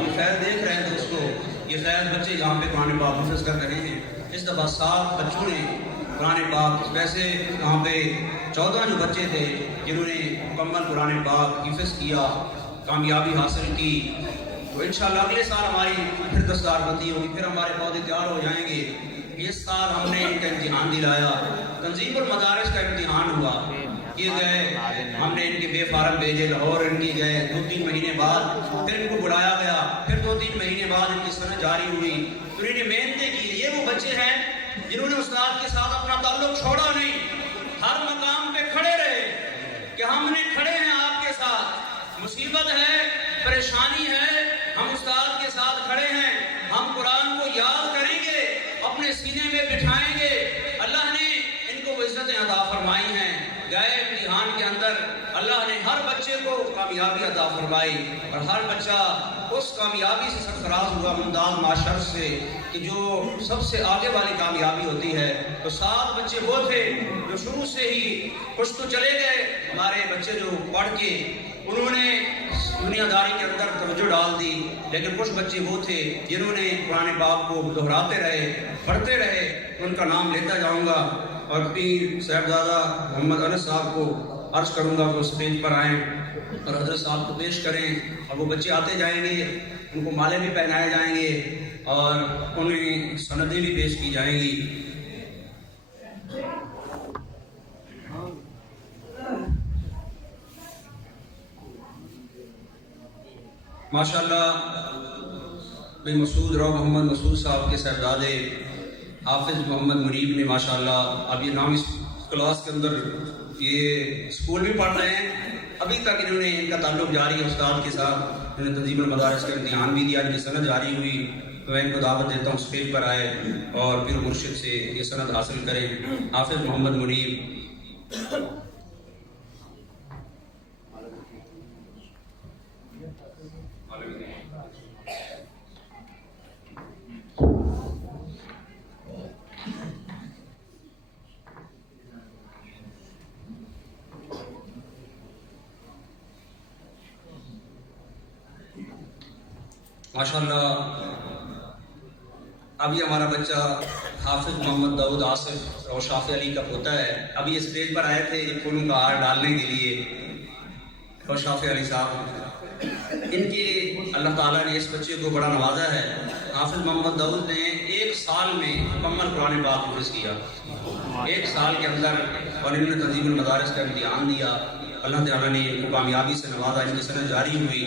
یہ خیر دیکھ رہے ہیں دوستو، یہ خیر بچے یہاں پہ قرآن پاک حفظ کر رہے ہیں۔ اس دفعہ 7 بچوں نے قرآن پاک، ویسے یہاں پہ 14 جو بچے تھے جنہوں نے مکمل قرآن پاک حفظ کیا، کامیابی حاصل کی، تو انشاءاللہ اگلے سال ہماری پھر دستار بندی ہوگی، پھر ہمارے پودے تیار ہو جائیں گے۔ اس سال ہم نے ان کا امتحان دلایا، تنظیم المدارس کا امتحان ہوا، یہ گئے، ہم نے ان کے بے فارم بھیجے لاہور، ان کی گئے 2-3 مہینے بعد پھر ان کو بلایا گیا، پھر 2-3 مہینے بعد ان کی سند جاری ہوئی، تو انہوں نے محنتیں کی۔ یہ وہ بچے ہیں جنہوں نے استاد کے ساتھ اپنا تعلق چھوڑا نہیں، ہر مقام پہ کھڑے رہے کہ ہم نے کھڑے ہیں آپ کے ساتھ، مصیبت ہے، پریشانی ہے، ہم استاد کے ساتھ کھڑے ہیں، ہم قرآن کو یاد کریں گے، اپنے سینے میں بٹھائیں گے۔ اللہ نے ان کو وہ عزتیں عطا فرمائی ہیں۔ گئے امتحان کے اندر اللہ نے ہر بچے کو کامیابی عطا فرمائی، اور ہر بچہ اس کامیابی سے سرفراز ہوا ممتاز معاشر سے، کہ جو سب سے آگے والی کامیابی ہوتی ہے۔ تو 7 بچے وہ تھے جو شروع سے ہی، کچھ تو چلے گئے ہمارے بچے جو پڑھ کے انہوں نے دنیا داری کے اندر توجہ ڈال دی، لیکن کچھ بچے وہ تھے جنہوں نے قرآن پاک کو دہراتے رہے، پڑھتے رہے۔ ان کا نام لیتا جاؤں گا، اور پیر صاحبزادہ محمد انس صاحب کو عرض کروں گا وہ اسٹیج پر آئیں اور حضرت صاحب کو پیش کریں، اور وہ بچے آتے جائیں گے، ان کو مالے بھی پہنائے جائیں گے اور انہیں سندیں بھی پیش کی جائیں گی۔ ماشاءاللہ بھائی مسعود رو محمد مسعود صاحب کے صاحبزادے حافظ محمد منیب نے ماشاءاللہ اب یہ نام اس کلاس کے اندر یہ اسکول بھی پڑھ رہے ہیں، ابھی تک انہوں نے ان کا تعلق جاری ہے استاد کے ساتھ، انہوں نے تنظیم المدارس کا امتحان بھی دیا، ان کی سند جاری ہوئی، تو میں ان کو دعوت دیتا ہوں اسٹیج پر آئے اور پھر مرشد سے یہ سند حاصل کریں۔ حافظ محمد منیب۔ ماشاءاللہ ابھی ہمارا بچہ حافظ محمد داؤد آصف اور شافی علی کا پوتا ہے، ابھی اسٹیج پر آئے تھے یہ پھولوں کا ہار ڈالنے کے لیے، اور شافی علی صاحب ان کی اللہ تعالیٰ نے اس بچے کو بڑا نوازا ہے۔ حافظ محمد داؤد نے 1 سال میں مکمل قرآن پاک حفظ کیا، 1 سال کے اندر، اور انہوں نے تنظیم المدارس کا امتحان دیا، اللہ تعالیٰ نے ان کو کامیابی سے نوازا، ان کی سند جاری ہوئی،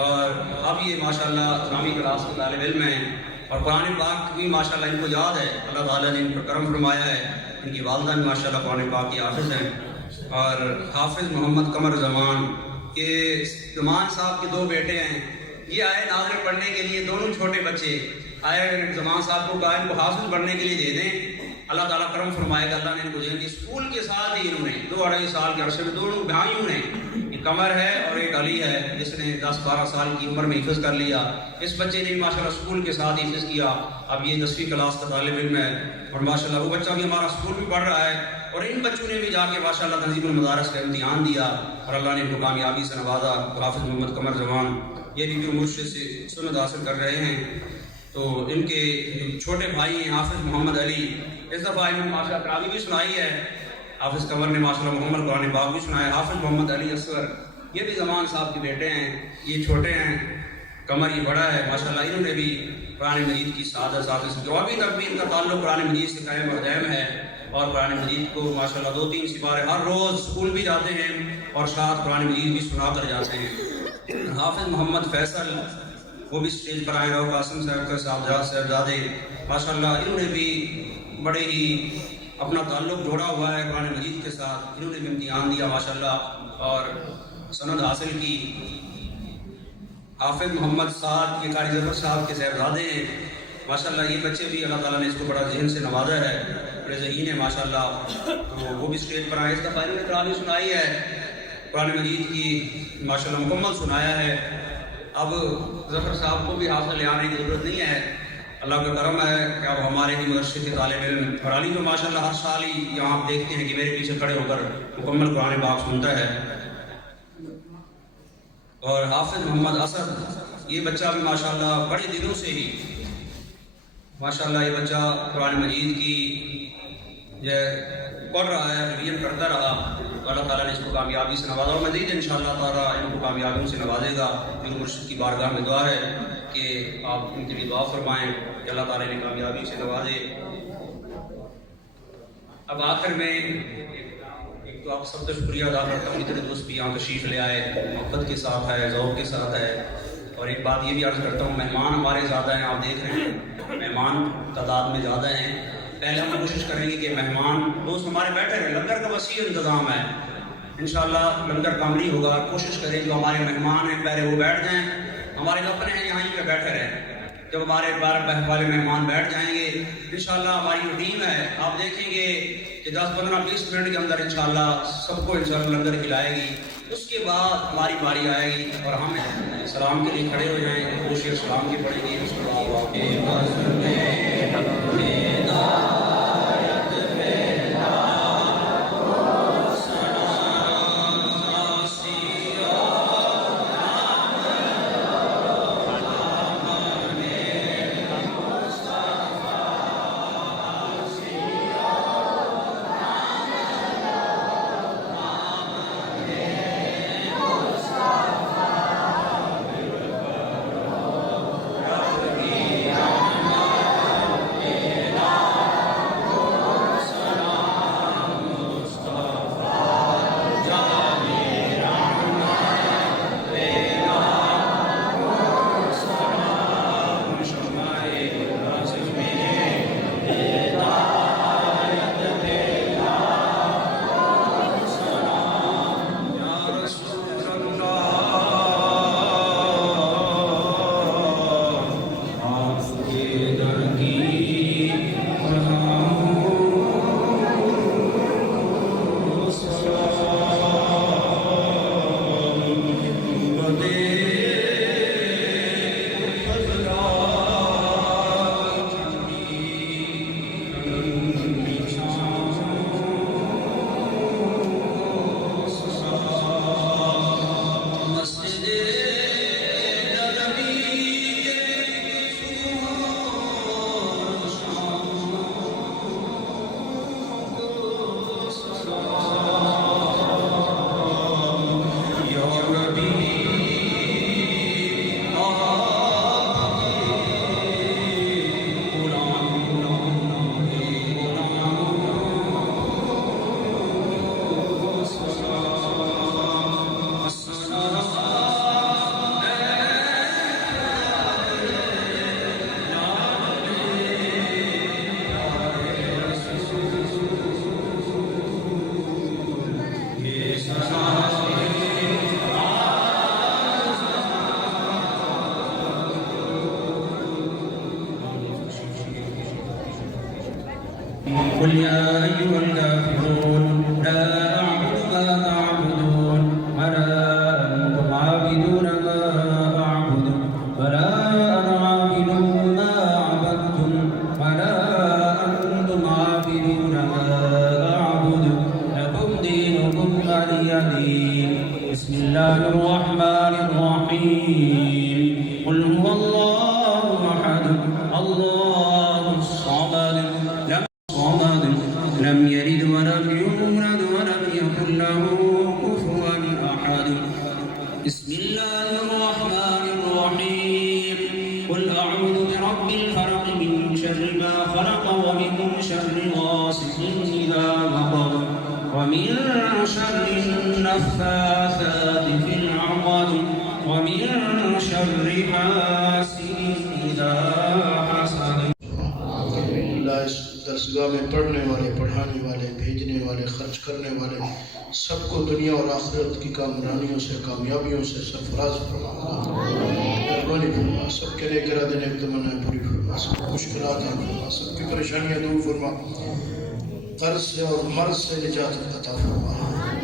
اور اب یہ ماشاءاللہ اسلامی کلاس کے طالب علم ہیں، اور قرآن پاک بھی ماشاءاللہ ان کو یاد ہے، اللہ تعالیٰ نے ان پر کرم فرمایا ہے، ان کی والدہ بھی ماشاءاللہ قرآن پاک کی حافظ ہیں۔ اور حافظ محمد قمر زمان، یہ زمان صاحب کے 2 بیٹے ہیں، یہ آئے ناظر پڑھنے کے لیے، دونوں چھوٹے بچے آئے، زمان صاحب کو کہا ان کو حافظ پڑھنے کے لیے دے دیں، اللہ تعالیٰ کرم فرمائے گا، اللہ نے ان کو دیں گے۔ اسکول کے ساتھ ہی انہوں نے 2-2.5 سال کے عرصے میں دونوں بھائیوں نے، ایک قمر ہے اور ایک علی ہے جس نے 10-12 سال کی عمر میں حفظ کر لیا، اس بچے نے بھی ماشاءاللہ اسکول کے ساتھ حفظ کیا، اب یہ 10ویں کلاس کا طالب علم ہے، اور ماشاءاللہ وہ بچہ بھی ہمارا اسکول میں پڑھ رہا ہے، اور ان بچوں نے بھی جا کے ماشاءاللہ تنظیم المدارس کا امتحان دیا، اور اللہ نے ان کو کامیابی سے نوازا۔ حافظ محمد قمر زمان یہ بھی مرشد سے سند حاصل کر رہے ہیں۔ تو ان کے چھوٹے بھائی ہیں حافظ محمد علی، اس دفعہ انہوں نے ماشاءاللہ تراویح بھی سنائی ہے، حافظ قمر نے ماشاءاللہ مکمل قرآن پاک بھی سنایا۔ حافظ محمد علی اصغر یہ بھی زمان صاحب کے بیٹے ہیں، یہ چھوٹے ہیں، قمر یہ بڑا ہے، ماشاءاللہ انہوں نے بھی قرآن مجید کی سعادت سے جو ابھی تک بھی ان کا تعلق قرآن مجید سے قائم اور دائم ہے، اور قرآن مجید کو ماشاءاللہ 2-3 سپارے ہر روز اسکول بھی جاتے ہیں اور ساتھ قرآن مجید بھی سنا کر جاتے ہیں۔ حافظ محمد فیصل وہ بھی اسٹیج پر آئے، اور قاسم صاحب کا صاحبزادے ماشاءاللہ انہوں نے بھی بڑے ہی اپنا تعلق جوڑا ہوا ہے قرآن مجید کے ساتھ، انہوں نے بھی امتحان دیا ماشاءاللہ اور سند حاصل کی۔ حافظ محمد سعد یہ قاری ظفر صاحب کے صاحبزادے ہیں، ماشاءاللہ یہ بچے بھی اللہ تعالیٰ نے اس کو بڑا ذہن سے نوازا ہے، بڑے ذہین ہیں ماشاءاللہ، تو وہ بھی اسٹیج پر آئے۔ اس دفعہ انہوں نے تراویح سنائی ہے، قرآن مجید کی ماشاءاللہ مکمل سنایا ہے۔ اب ظفر صاحب کو بھی حاصل لے آنے کی ضرورت نہیں ہے، اللہ کا کرم ہے کہ اب ہمارے ہی مدرسے کے طالب علم، اور علی تو ماشاءاللہ ہر سال ہی یہاں آپ دیکھتے ہیں کہ میرے پیچھے کھڑے ہو کر مکمل قرآن پاک سنتا ہے۔ اور حافظ محمد اسد یہ بچہ بھی ماشاءاللہ بڑے دنوں سے ہی ماشاءاللہ یہ بچہ قرآن مجید کی پڑھ رہا ہے، ریویژن کرتا رہا، تو اللہ تعالیٰ نے اس کو کامیابی سے نوازا اور مزید انشاءاللہ تعالیٰ ان کو کامیابیوں سے نوازے گا۔ میرے مرشد کی بارگاہ میں دعا ہے کہ آپ ان کے لیے دعا فرمائیں کہ اللہ تعالیٰ نے کامیابی سے نوازے۔ اب آخر میں ایک تو آپ سب کا شکریہ ادا کرتا ہوں، اتنے دوست بھی یہاں تشریف لے آئے، محبت کے ساتھ ہے، ذوق کے ساتھ ہے، اور ایک بات یہ بھی عرض کرتا ہوں، مہمان ہمارے زیادہ ہیں، آپ دیکھ رہے ہیں مہمان تعداد میں زیادہ ہیں۔ پہلے ہم کوشش کریں گے کہ مہمان دوست ہمارے بیٹھے رہیں، لنگر کا وسیع انتظام ہے، انشاءاللہ لنگر کاملی ہوگا۔ کوشش کریں جو ہمارے مہمان ہیں پہلے وہ بیٹھ جائیں، ہمارے اپنے ہیں یہیں پہ بیٹھے رہیں۔ جب ہمارے والے مہمان بیٹھ جائیں گے انشاءاللہ ہماری جو ٹیم ہے آپ دیکھیں گے کہ 10-15-20 منٹ کے اندر انشاءاللہ سب کو انشاءاللہ لنگر کھلائے گی۔ اس کے بعد ہماری باری آئے گی اور ہم سلام کے لیے کھڑے ہو جائیں گے، دو شعر سلام کی پڑھیں گے، اس کے بعد قل يا أيها الكافرون لا أعبد ما تعبدون ولا أنتم عابدون ما أعبد ولا أنا عابد ما عبدتم ولا أنتم عابدون ما أعبد لكم دينكم ولي دين. بسم الله الرحمن الرحيم. قل هو الله أحد الله الصمد لم يلد ولم يولد ولم يكن له كفوا أحد. بسم الله الرحمن الرحيم. قل أعوذ برب الفلق من شر ما خلق ومن شر غاسق إذا وقب ومن شر النفاثات في العقد ومن شر حاسد إذا حسد. درسگاہ میں پڑھنے والے، پڑھانے والے، بھیجنے والے، خرچ کرنے والے سب کو دنیا اور آخرت کی کامرانیوں سے، کامیابیوں سے سرفراز فرما، مہربانی فرما، سب کے لیے گرا دینے کی تمنا پوری فرما، سب مشکلات حل فرما، سب کی پریشانیاں دور فرما، قرض سے اور مرض سے نجات عطا فرما،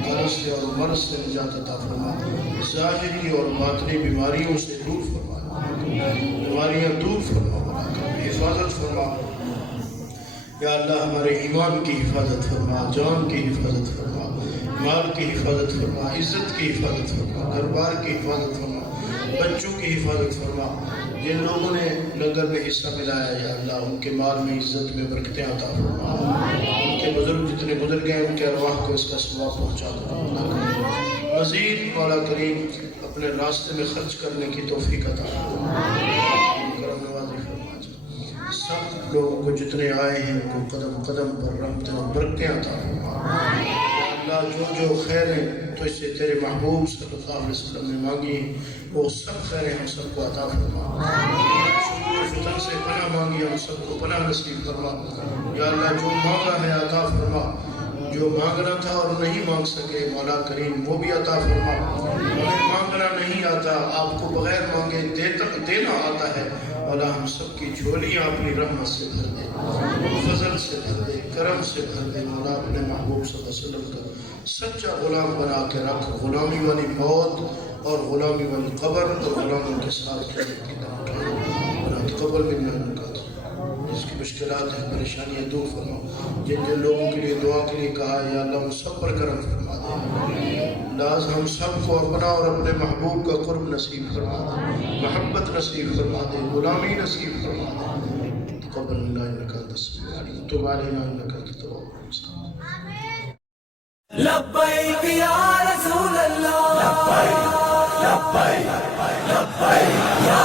قرض سے اور مرض سے نجات عطا فرما، ظاہری اور باطنی بیماریوں سے دور فرما، بیماریاں دور فرما، حفاظت فرما یا اللہ، ہمارے ایمان کی حفاظت فرما، جان کی حفاظت فرما، مال کی حفاظت فرما، عزت کی حفاظت فرما، گھر بار کی حفاظت فرما، بچوں کی حفاظت فرما، جن لوگوں نے لنگر میں حصہ ملایا یا اللہ ان کے مال میں عزت میں برکتیں عطا فرما، ان کے بزرگ جتنے گزر گئے ان کے ارواح کو اس کا ثواب پہنچا دو، مزید مولا کریم اپنے راستے میں خرچ کرنے کی توفیق عطا فرما، کرم نوازی فرما، سب لوگوں کو جتنے آئے ہیں ان کو قدم قدم پر رحمتیں اور برکتیں عطا فرما، اللہ جو خیریں تو اس سے تیرے محبوب صلی اللہ علیہ وسلم نے مانگی وہ سب خیریں ہم سب کو عطا فرما، شرور فتن سے پناہ مانگی ہم سب کو پناہ نصیب فرما، یا اللہ جو مانگا ہے عطا فرما، جو مانگنا تھا اور نہیں مانگ سکے مولا کریم وہ بھی عطا فرما، ہمیں مانگنا نہیں آتا آپ کو بغیر مانگے دینا آتا ہے، مولا ہم سب کی جھولیاں اپنی رحمت سے بھر دے، فضل سے بھر دے، کرم سے بھر دے، مولا اپنے محبوب صلی اللہ علیہ وسلم کا سچا غلام بنا کے رکھ، غلامی والی موت اور غلامی والی قبر اور غلاموں کے ساتھ تقبل منا انکا، جس کی مشکلات ہیں پریشانیاں دور فرما، جن جن لوگوں کے لیے دعا کے لیے کہا ہے یا اللہ ان سب پر کرم فرما دے، لاز ہم سب کو اپنا اور اپنے محبوب کا قرب نصیب فرما دے، محبت نصیب فرما دے، غلامی نصیب فرما دے، تقبل منا انکا السمیع العلیم، تب علینا انکا انت التواب الرحیم۔ لبیک یا رسول اللہ، لبیک لبیک لبیک یا